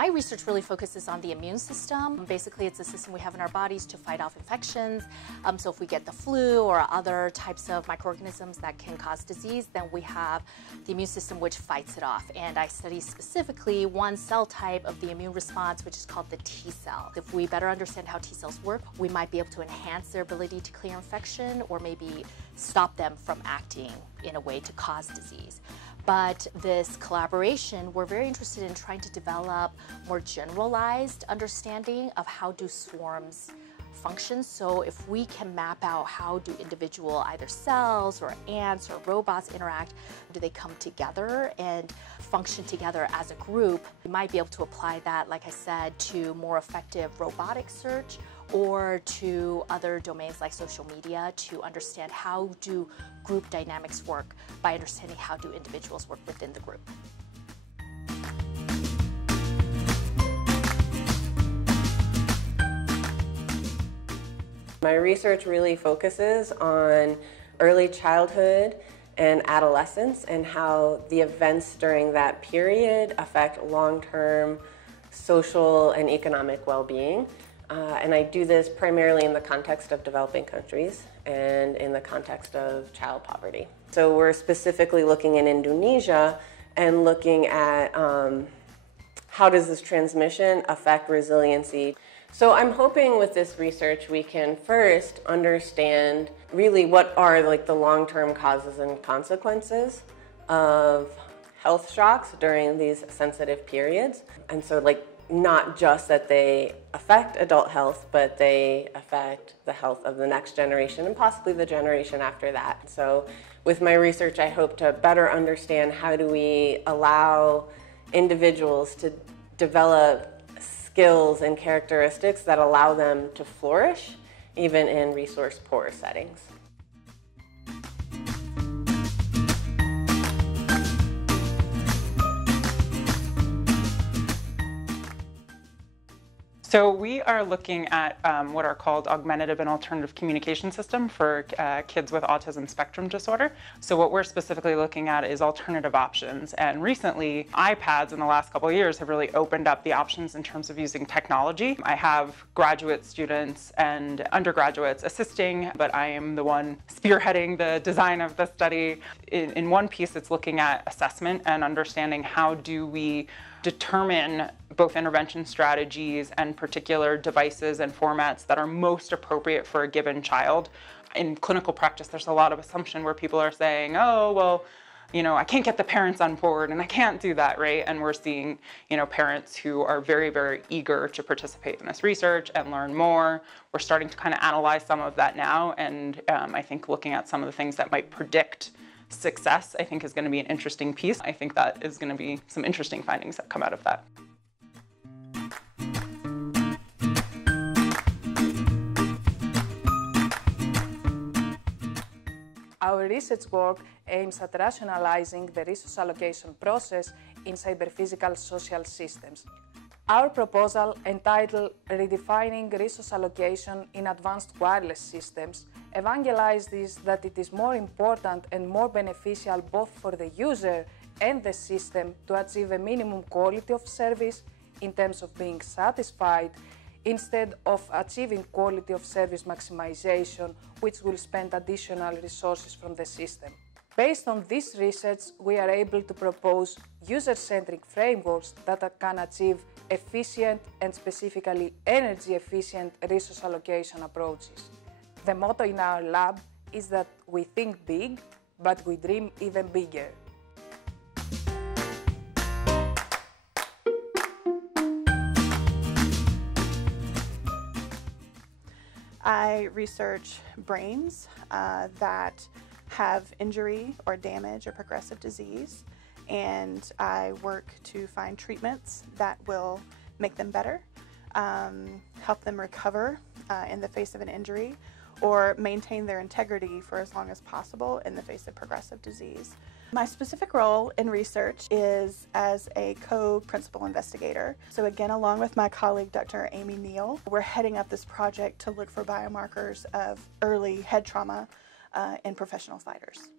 My research really focuses on the immune system. Basically, it's a system we have in our bodies to fight off infections. So if we get the flu or other types of microorganisms that can cause disease, then we have the immune system which fights it off. And I study specifically one cell type of the immune response, which is called the T cell. If we better understand how T cells work, we might be able to enhance their ability to clear infection or maybe stop them from acting in a way to cause disease. But this collaboration, we're very interested in trying to develop more generalized understanding of how do swarms function. So if we can map out how do individual either cells or ants or robots interact, do they come together and function together as a group, we might be able to apply that, like I said, to more effective robotic search or to other domains like social media to understand how do group dynamics work by understanding how do individuals work within the group. My research really focuses on early childhood and adolescence and how the events during that period affect long-term social and economic well-being. And I do this primarily in the context of developing countries and in the context of child poverty. So we're specifically looking in Indonesia and looking at how does this transmission affect resiliency. So I'm hoping with this research we can first understand really what are like the long-term causes and consequences of health shocks during these sensitive periods. And so like not just that they affect adult health, but they affect the health of the next generation and possibly the generation after that. So with my research, I hope to better understand how do we allow individuals to develop skills and characteristics that allow them to flourish even in resource-poor settings. So we are looking at what are called augmentative and alternative communication system for kids with autism spectrum disorder. So what we're specifically looking at is alternative options. And recently, iPads in the last couple of years have really opened up the options in terms of using technology. I have graduate students and undergraduates assisting, but I am the one spearheading the design of the study. In one piece, it's looking at assessment and understanding how do we determine both intervention strategies and particular devices and formats that are most appropriate for a given child. In clinical practice, there's a lot of assumption where people are saying, oh, well, you know, I can't get the parents on board and I can't do that, right? And we're seeing, you know, parents who are very, very eager to participate in this research and learn more. We're starting to kind of analyze some of that now. And I think looking at some of the things that might predict success, I think is going to be an interesting piece. I think that is going to be some interesting findings that come out of that. Our research work aims at rationalizing the resource allocation process in cyber-physical social systems. Our proposal, entitled Redefining Resource Allocation in Advanced Wireless Systems, evangelizes that it is more important and more beneficial both for the user and the system to achieve a minimum quality of service in terms of being satisfied, instead of achieving quality of service maximization, which will spend additional resources from the system. Based on this research, we are able to propose user-centric frameworks that can achieve efficient and specifically energy-efficient resource allocation approaches. The motto in our lab is that we think big, but we dream even bigger. I research brains that have injury or damage or progressive disease, and I work to find treatments that will make them better, help them recover in the face of an injury, or maintain their integrity for as long as possible in the face of progressive disease. My specific role in research is as a co-principal investigator. So again, along with my colleague, Dr. Amy Neal, we're heading up this project to look for biomarkers of early head trauma in professional fighters.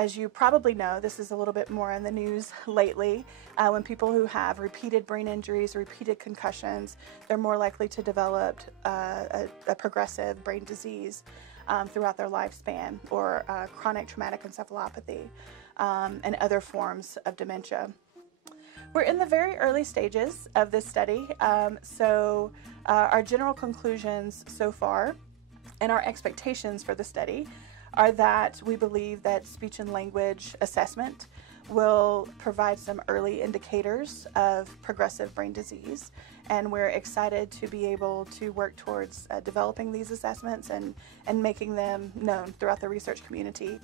as you probably know, this is a little bit more in the news lately, when people who have repeated brain injuries, repeated concussions, they're more likely to develop a progressive brain disease throughout their lifespan, or chronic traumatic encephalopathy and other forms of dementia. We're in the very early stages of this study, so our general conclusions so far and our expectations for the study are that we believe that speech and language assessment will provide some early indicators of progressive brain disease, and we're excited to be able to work towards developing these assessments and making them known throughout the research community